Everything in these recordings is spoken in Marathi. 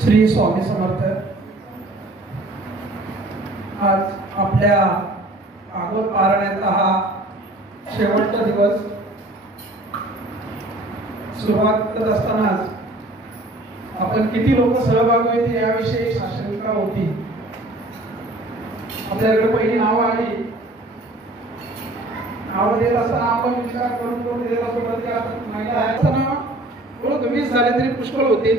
श्री स्वामी समर्थ। आज आपल्या भागवत पारायणाचा हा शेवटचा दिवस। सुरुवात करत असतानाच आपण किती लोक सहभागी होते याविषयी साशंका होती। आपल्याकडे पहिली नावं आली, नाव देत असताना आपण विचार करून देत असतो महिला असताना थोडं कमीच झाले तरी पुष्कळ होते।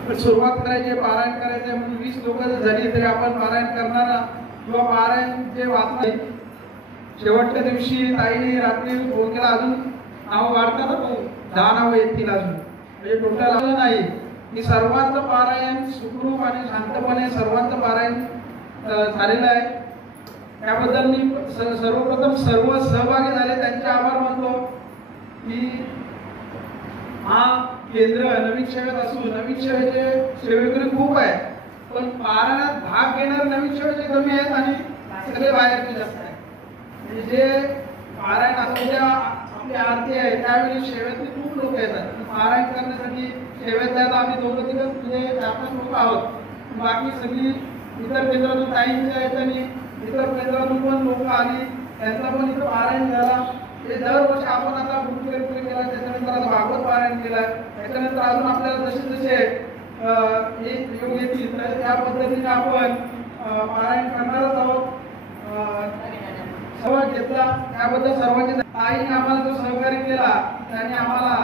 पण सुरुवात करायची, पारायण करायचे म्हणून 20 लोक जर झाली तरी आपण पारायण करणारा किंवा पारायण जे वाचले शेवटच्या दिवशी ताईने रात्री फोन केला, अजून नाव वाढतात, 10 नावं येतील अजून, म्हणजे टोटल नाही की सर्वांचं पारायण सुखरूप आणि शांतपणे सर्वांचं पारायण झालेलं आहे। त्याबद्दल मी सर्वप्रथम सर्व सहभागी झाले त्यांचे आभार मानतो की हा केंद्र नवीन सेवेत असून नवीन सेवेचे सेवेकरी खूप आहेत, पण पारायणात भाग घेणार नवीन सेवेचे कमी आहेत आणि सगळे बाहेरचे जास्त आहेत। म्हणजे जे पारायण आता आपली आरती आहे त्यावेळी सेवेतले खूप लोक येतात, पारायण करण्यासाठी सेवेत आहेत आम्ही 2-3 म्हणजे 4-5 लोक आहोत। बाकी सगळी इतर केंद्रातून ताईंच्या आहेत आणि इतर केंद्रातून पण लोक आली, त्यांचा पण इथं पारायण झाला। ते दरवर्षी आपण आता गुरुकिर्तन केला, त्याच्यानंतर आता भागवत पारायण केलं, त्याच्यानंतर अजून आपल्याला जसे जसे योग येतील तर त्या पद्धतीने आपण पारायण करणारच आहोत। सहभाग घेतला त्याबद्दल सर्वांचे ताईने आम्हाला जो सहकार्य केला, त्यांनी आम्हाला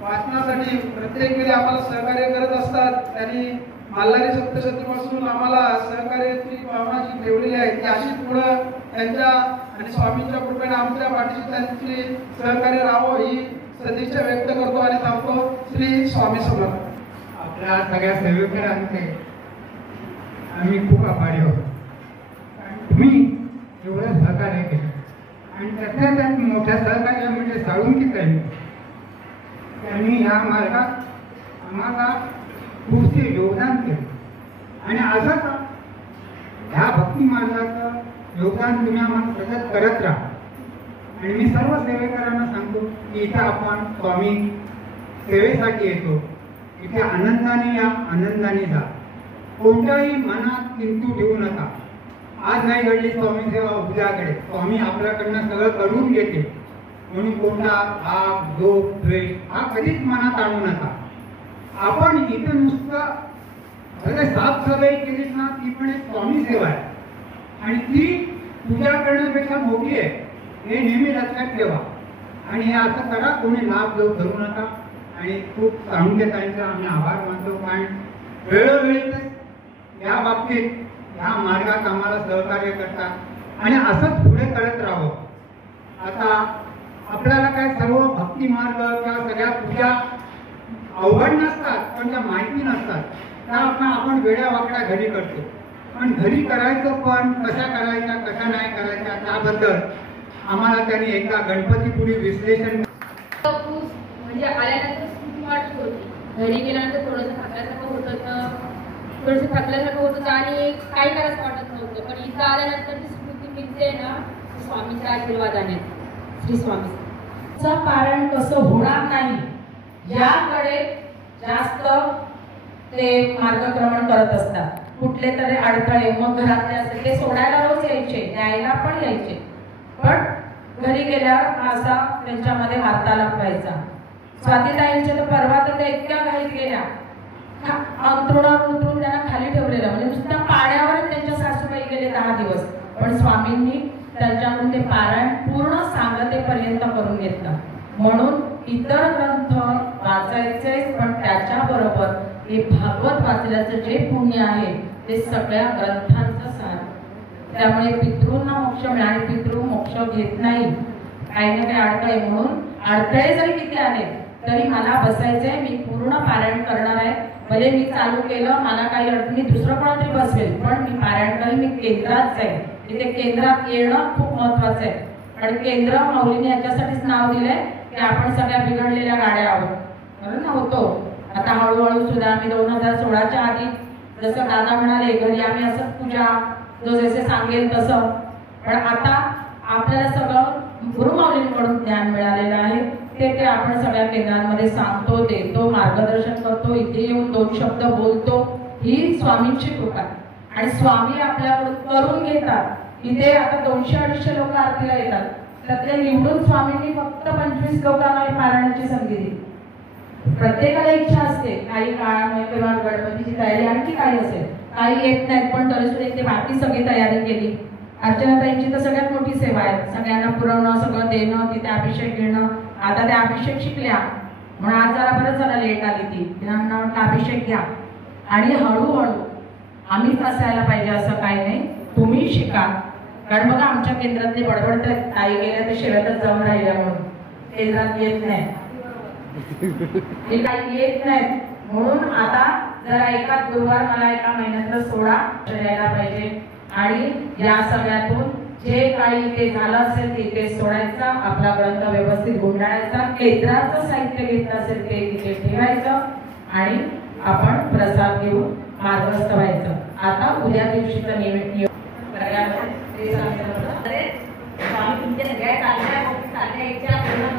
वाचनासाठी प्रत्येक वेळी आम्हाला सहकार्य करत असतात। त्यांनी मल्हारी सप्तशतीपासून आम्हाला सहकार्याची भावना जी ठेवलेली आहे ती अशीच पुढं त्यांच्या आणि स्वामींच्या कृपेने आमच्या पाठीशी त्यांची सहकार्य राहावं ही सदिच्छा व्यक्त करतो आणि थांबतो। श्री स्वामी समर्थ। आपल्या सगळ्या सेवेकरांचे आम्ही खूप आभारी आहोत, तुम्ही एवढं सहकार्य केलं आणि त्यात मोठ्या सहकार्य म्हणजे साळुंकी ताई, त्यांनी ह्या मार्गात आम्हाला खूपसे योगदान केलं आणि असंच ह्या भक्ती मार्गाचं योगदान तुम्ही आम्हाला सतत करत राहा। आणि मी सर्व सेवेकरांना सांगतो की इथे आपण स्वामी सेवेसाठी येतो, इथे आनंदाने या, आनंदाने जा, कोणत्याही मनात किंतु ठेवू नका। आज नाही घडली स्वामी सेवा उद्याकडे स्वामी आपल्याकडनं सगळं करून घेते म्हणून कोणता राग झोप द्वेष हा कधीच मनात आणू नका। आपण इथे नुसतं भले साफसफाई केली ना ती पण एक स्वामी सेवा आहे आणि ती पूजा करण्यापेक्षा मोठी आहे हे नेहमी लक्षात ठेवा। आणि हे असं करा, कोणी लाभ देऊ धरू नका। आणि खूप साळुंकेताईंचा आम्ही आभार मानतो, कारण वेळोवेळी या बाबतीत ह्या मार्गात आम्हाला सहकार्य करतात आणि असंच पुढे करत राहावं। आता आपल्याला काय सर्व भक्ती मार्ग किंवा सगळ्या पूजा अवघड नसतात, पण त्या माहिती नसतात, त्या आपण वेड्या वाकड्या घरी करतो। पण घरी करायचं पण कशा करायच्या कशा नाही करायच्या त्याबद्दल आम्हाला त्यांनी एकदा गणपतीपुरी विश्लेषण म्हणजे आल्यानंतर खूप वाटत होती, घरी गेल्यानंतर थोडंसं थकल्यासारखं होत होतं आणि काही करायचं वाटत नव्हतं, पण इथं आल्यानंतर ती स्मृती मिळते ना स्वामींच्या आशीर्वादाने। श्री स्वामी पारायण कसं होणार नाही याकडे जास्त ते मार्गक्रमण करत असतात। कुठले तरी अडथळे मग घरातले असेल ते सोडायला रोज यायचे, न्यायला पण यायचे, पण घरी गेल्यावर असा त्यांच्यामध्ये वार्तालाप व्हायचा। स्वातीताईंच्या तर परवा तर त्या इतक्या घाईत गेल्या, अंतरुणावर उतरून त्यांना खाली ठेवलेलं, म्हणजे नुसत्या पाण्यावर त्यांच्या सासूबाई गेले 10 दिवस, पण स्वामींनी त्यांच्याकडून ते पारायण पूर्ण सांगतेपर्यंत करून घेतलं। म्हणून इतर ग्रंथ वाचायचे, पण त्याच्याबरोबर हे भागवत वाचल्याचं जे पुण्य आहे ते सगळ्या ग्रंथांचं सार। त्यामुळे पितृंना मोक्ष मिळाले, पितृ मोक्ष घेत नाही, काही ना काही अडथळे, म्हणून अडथळे जरी किती आले तरी मला बसायचंय, मी पूर्ण पारायण करणार आहे। भले मी चालू केलं, मला काही अडचणी दुसरं कोणतरी बसवेल, पण मी पारायण करेल, मी केंद्रात जाईल। इथे केंद्रात येणं खूप महत्वाचं आहे आणि केंद्र माऊलीने याच्यासाठीच नाव दिलंय की आपण सगळ्या बिघडलेल्या गाड्या आहोत, बरोबर ना होतो। आता हळूहळू सुद्धा आम्ही 2016च्या आधी जसं दादा म्हणाले घरी आम्ही असं पूजा जो जसे सांगेल तसं, पण आता आपल्याला सगळं गुरुमाऊलींकडून ज्ञान मिळालेलं आहे। ते आपण सगळ्या केंद्रांमध्ये सांगतो, देतो, मार्गदर्शन करतो, इथे येऊन 2 शब्द बोलतो, ही स्वामींची कृपा आहे. आणि स्वामी आपल्याकडून करून घेतात. इथे आता 200-250 लोक आरतीला येतात, त्यातले निवडून स्वामींनी फक्त 25 लोकांना पारायणाची संधी दिली. प्रत्येकाला इच्छा असते, काही काळामध्ये किंवा गणपतीची तयारी आणखी काही असेल, काही येत नाहीत, पण तरी सुद्धा इथे बाकी सगळी तयारी केली. अर्चनाताईंची तर सगळ्यात मोठी सेवा आहे, सगळ्यांना पुरवणं, सगळं देणं, तिथे अभिषेक घेणं. आता त्या अभिषेक शिकल्या म्हणून आज जरा बरं झालं लेट आली ती, त्यांना म्हटलं अभिषेक घ्या. आणि हळूहळू आम्हीच असायला पाहिजे असं काही नाही, तुम्ही शिका. कारण बघा आमच्या केंद्रातले बडबडतात, ताई गेल्या तर शेवटच जाऊन राहिल्या म्हणून केंद्रात येत नाही, हे काही येत नाहीत. म्हणून आता जरा एखाद गुरुवार मला एका महिन्यातला सोडा द्यायला पाहिजे आणि या सगळ्यातून जे काही ते झालं असेल ते सोडायचं, आपला ग्रंथ व्यवस्थित गुंडाळायचा, केंद्राचं साहित्य घेतलं असेल ते तिथे ठेवायचं आणि आपण प्रसाद घेऊन मार्गस्थ व्हायचं. आता उद्या दिवशीचं नियोजन स्वामी तुमच्या सगळ्या चालण्या इच्छा पूर्ण